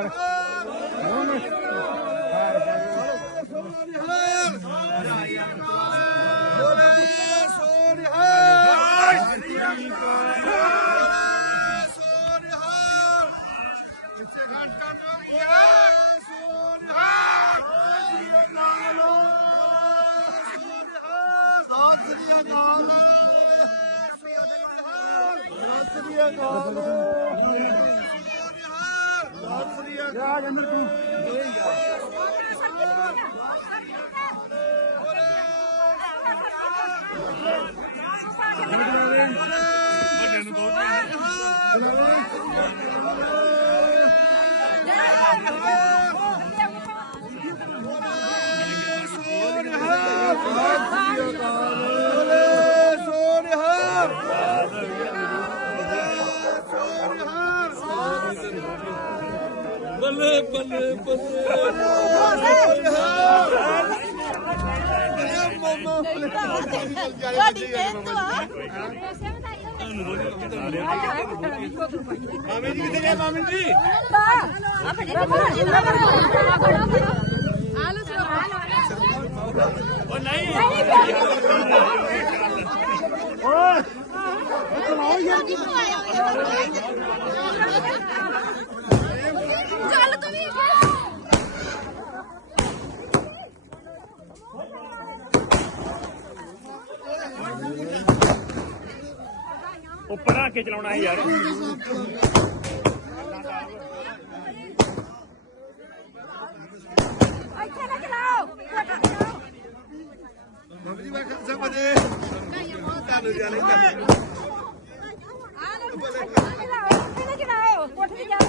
ਯਾਰ। ਸਤਿ ਸ੍ਰੀ ਅਕਾਲ। ਜਾ ਅੰਦਰ ਕਿਉਂ ਦੇ ਯਾਰ। ਵੱਡੇ ਨੂੰ ਕਹੋ ਕਰ ਤੁਹਾਡੀ ਮਿਹਨਤ ਆ ਮਾਮੀ ਜੀ ਕਿੱਥੇ ਗਏ ਮਾਮੀ ਜੀ ਆਪਣੇ ਘਰ ਜਿੰਨਾ ਆਲੂ ਉਹ ਨਹੀਂ ਚੱਲ ਉੱਪਰ ਆ ਕੇ ਚਲਾਉਣਾ ਹੈ ਯਾਰ। ਇੱਥੇ ਨਾ ਚਲਾਓ। ਇੱਥੇ ਨਾ ਚਲਾਓ। ਕੋਠੇ ਤੇ ਜਾਓ।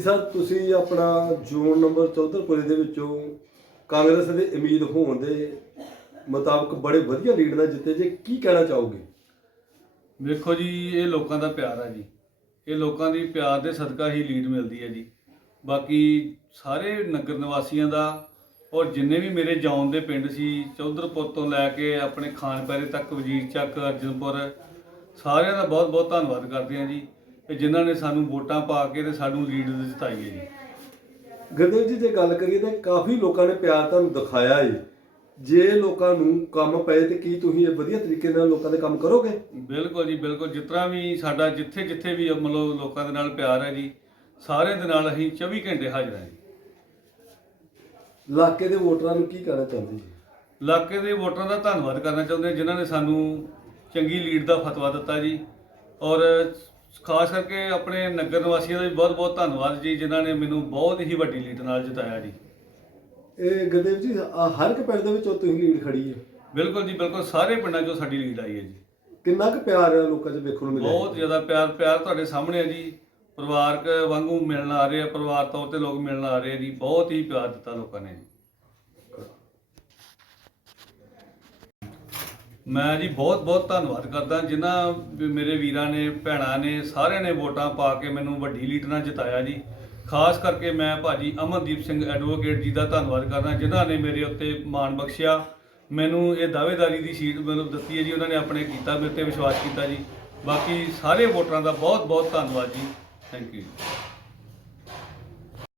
ਸਰ, ਤੁਸੀਂ ਆਪਣਾ ਜ਼ੋਨ ਨੰਬਰ 74 ਦੇ ਵਿੱਚੋਂ ਕਾਂਗਰਸ ਦੇ ਉਮੀਦ ਹੋਣ ਦੇ ਮੁਤਾਬਕ ਬੜੇ ਵਧੀਆ ਲੀਡ ਨਾਲ ਜਿੱਤੇ ਜੇ, ਕੀ ਕਹਿਣਾ ਚਾਹੋਗੇ? ਵੇਖੋ ਜੀ, ਇਹ ਲੋਕਾਂ ਦਾ ਪਿਆਰ ਆ ਜੀ। ਇਹ ਲੋਕਾਂ ਦੀ ਪਿਆਰ ਦੇ ਸਦਕਾ ਹੀ ਲੀਡ ਮਿਲਦੀ ਹੈ ਜੀ। ਬਾਕੀ ਸਾਰੇ ਨਗਰ ਨਿਵਾਸੀਆਂ ਦਾ ਔਰ ਜਿੰਨੇ ਵੀ ਮੇਰੇ ਜਾਣ ਦੇ ਪਿੰਡ ਸੀ, ਚੌਧਰਪੁਰ ਤੋਂ ਲੈ ਕੇ ਆਪਣੇ ਖਾਨ ਪੈਰੇ ਤੱਕ, ਵਜੀਰ ਚੱਕ, ਅਰਜਨਪੁਰ, ਸਾਰਿਆਂ ਦਾ ਬਹੁਤ ਬਹੁਤ ਧੰਨਵਾਦ ਕਰਦੇ ਹਾਂ ਜੀ। ਤੇ ਜਿਨ੍ਹਾਂ ਨੇ ਸਾਨੂੰ ਵੋਟਾਂ ਪਾ ਕੇ ਤੇ ਸਾਨੂੰ ਲੀਡ ਦਿੱਤਾਈ ਹੈ ਜੀ। ਗੁਰਦੇਵ ਜੀ ਜੇ ਗੱਲ ਕਰੀਏ ਤਾਂ ਕਾਫੀ ਲੋਕਾਂ ਨੇ ਪਿਆਰ ਤੁਹਾਨੂੰ ਦਿਖਾਇਆ ਹੈ ਜੇ ਲੋਕਾਂ ਨੂੰ ਕੰਮ ਪਏ ਤੇ ਕੀ ਤੁਸੀਂ ਇਹ ਵਧੀਆ ਤਰੀਕੇ ਨਾਲ ਲੋਕਾਂ ਦੇ ਕੰਮ ਕਰੋਗੇ? ਬਿਲਕੁਲ ਜੀ ਬਿਲਕੁਲ। ਤਰ੍ਹਾਂ ਵੀ ਸਾਡਾ ਜਿੱਥੇ ਜਿੱਥੇ ਵੀ ਮਤਲਬ ਲੋਕਾਂ ਦੇ ਨਾਲ ਪਿਆਰ ਹੈ ਜੀ ਸਾਰਿਆਂ ਦੇ ਨਾਲ ਅਸੀਂ 24 ਘੰਟੇ ਹਾਜ਼ਰ ਹਾਂ ਜੀ। ਇਲਾਕੇ ਦੇ ਵੋਟਰਾਂ ਨੂੰ ਕੀ ਕਹਿਣਾ ਚਾਹੁੰਦੇ ਜੀ? ਇਲਾਕੇ ਦੇ ਵੋਟਰਾਂ ਦਾ ਧੰਨਵਾਦ ਕਰਨਾ ਚਾਹੁੰਦੇ ਹਾਂ ਜਿਨ੍ਹਾਂ ਨੇ ਸਾਨੂੰ ਚੰਗੀ ਲੀਡ ਦਾ ਫਤਵਾ ਦਿੱਤਾ ਜੀ। ਔਰ ਖਾਸ ਕਰਕੇ ਆਪਣੇ ਨਗਰ ਨਿਵਾਸੀਆਂ ਦਾ ਵੀ ਬਹੁਤ-ਬਹੁਤ ਧੰਨਵਾਦ ਜੀ ਜਿਨ੍ਹਾਂ ਨੇ ਮੈਨੂੰ ਬਹੁਤ ਹੀ ਵੱਡੀ ਲੀਡ ਨਾਲ ਜਿਤਾਇਆ ਜੀ। ਇਹ ਗੁਰਦੇਵ ਜੀ ਆਹ ਹਰ ਇੱਕ ਪਿੰਡ ਦੇ ਵਿੱਚੋਂ ਤੁਸੀਂ ਲੀਡ ਖੜੀ ਹੈ। ਬਿਲਕੁਲ ਜੀ ਬਿਲਕੁਲ ਸਾਰੇ ਪਿੰਡਾਂ 'ਚੋਂ ਸਾਡੀ ਲੀਡ ਆਈ ਹੈ ਜੀ। ਕਿੰਨਾ ਕੁ ਪਿਆਰ ਹੈ ਲੋਕਾਂ 'ਚ ਵੇਖਣ ਨੂੰ ਮਿਲਿਆ? ਬਹੁਤ ਜ਼ਿਆਦਾ ਪਿਆਰ ਪਿਆਰ ਤੁਹਾਡੇ ਸਾਹਮਣੇ ਹੈ ਜੀ। ਪਰਿਵਾਰਕ ਵਾਂਗੂ ਮਿਲਣ ਆ ਰਹੇ ਆ ਪਰਿਵਾਰ ਤੌਰ ਤੇ ਲੋਕ ਮਿਲਣ ਆ ਰਹੇ ਆ ਜੀ। ਬਹੁਤ ਹੀ ਪਿਆਰ ਦਿੱਤਾ ਲੋਕਾਂ ਨੇ ਜੀ। ਮੈਂ ਜੀ ਬਹੁਤ ਬਹੁਤ ਧੰਨਵਾਦ ਕਰਦਾ। ਜਿਨ੍ਹਾਂ ਵੀ ਮੇਰੇ ਵੀਰਾਂ ਨੇ, ਭੈਣਾਂ ਨੇ, ਸਾਰਿਆਂ ਨੇ ਵੋਟਾਂ ਪਾ ਕੇ ਮੈਨੂੰ ਵੱਡੀ ਲੀਡ ਨਾਲ ਜਿਤਾਇਆ ਜੀ। ਖਾਸ ਕਰਕੇ ਮੈਂ ਭਾਜੀ ਅਮਨਦੀਪ ਸਿੰਘ ਐਡਵੋਕੇਟ ਜੀ ਦਾ ਧੰਨਵਾਦ ਕਰਦਾ, ਜਿਨ੍ਹਾਂ ਨੇ ਮੇਰੇ ਉੱਤੇ ਮਾਣ ਬਖਸ਼ਿਆ। ਮੈਨੂੰ ਇਹ ਦਾਅਵੇਦਾਰੀ ਦੀ ਸੀਟ ਮਤਲਬ ਦਿੱਤੀ ਹੈ ਜੀ, ਉਹਨਾਂ ਨੇ ਆਪਣੇ ਕੀਤਾ, ਮੇਰੇ ਤੇ ਵਿਸ਼ਵਾਸ ਕੀਤਾ ਜੀ। ਬਾਕੀ ਸਾਰੇ ਵੋਟਰਾਂ ਦਾ ਬਹੁਤ ਬਹੁਤ ਧੰਨਵਾਦ ਜੀ। Thank you